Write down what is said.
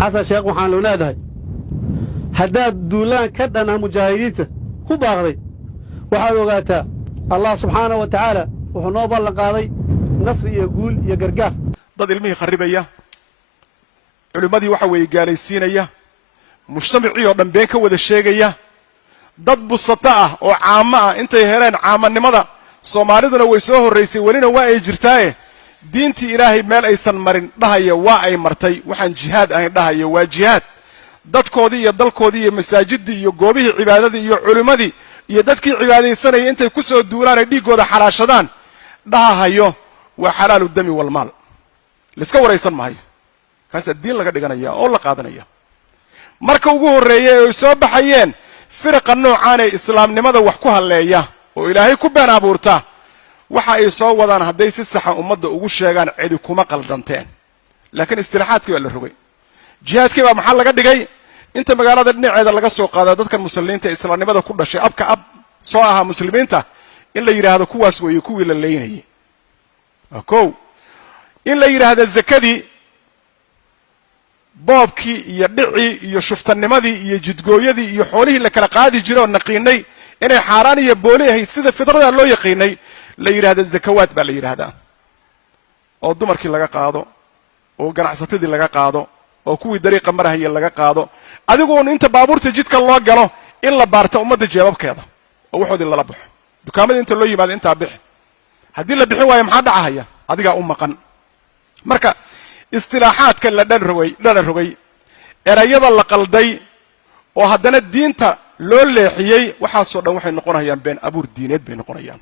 xasan sheekh waxaan loo leedahay haddaad duulaan ka dhanaa mujaahidiinta ku baaqday waxaad ogaataa allah subxaanahu wa tacaala wuxuu noo ballan qaaday nasri iyo guul iyo gargaar dad ilmihii kharribaya culimmadii waxa weeye gaalaysiinaya mujtamacii oo dhan been ka wada sheegaya dad busata ah oo caamo ah intay heleen caamanimada soomaaliduna way soo horraysay welina waa ay jirtaaye diintii ilaahay meel aysan marin dhahaya waa ay martay waxaan jihaad ahayn dhahaya waa jihaad dadkoodii iyo dalkoodii iyo masaajidii iyo goobihii cibaadadii iyo culimmadii iyo dadkii cibaadaysanayay intay ku soo duulaan ay dhiiggooda xalaashadaan dhahahayo waa xalaalu dami walmaal laiska waraysan maayo kaasaa diin laga dhiganaya oo la qaadanaya marka ugu horreeyay ay soo baxayeen firaqa noocaan ee islaamnimada wax ku halleeya oo ilaahay ku been abuurta waxa ay soo wadaan hadday si saxa ummadda ugu sheegaan cidi kuma qaldanteen laakiin istilaaxaadkii baa la rogay jihaadkii baa maxaa laga dhigay inta magaalada dhinaceeda laga soo qaada dadkan muslimiinta islaamnimada ku dhashay abka ab soo ahaa muslimiinta in la yidhaahdo kuwaas weeye kuwii la leynayay kow in la yidhaahdo zakadii boobkii iyo dhicii iyo shuftanimadii iyo jidgooyadii iyo xoolihii la kala qaadi jiray oo naqiinay inay xaaraan iyo booli ahayd sida fidrada loo yaqiinay la yidhaahdo zakawaad baa la yidhaahdaa oo dumarkii laga qaado oo ganacsatadii laga qaado oo kuwii dariiqa marahaya laga qaado adiguun inta baabuurta jidka loo galo in la baarta ummadda jeebabkeeda oo waxoodii lala baxo dukaamadii inta loo yimaado intaa bixi haddii la bixin waayo maxaa dhacahaya adigaa u maqan marka istilaaxaadkan la dhana rogay erayada la qalday oo haddana diinta loo leexiyey waxaasoo dhan waxay noqonayaan been abuur diineed bay noqonayaan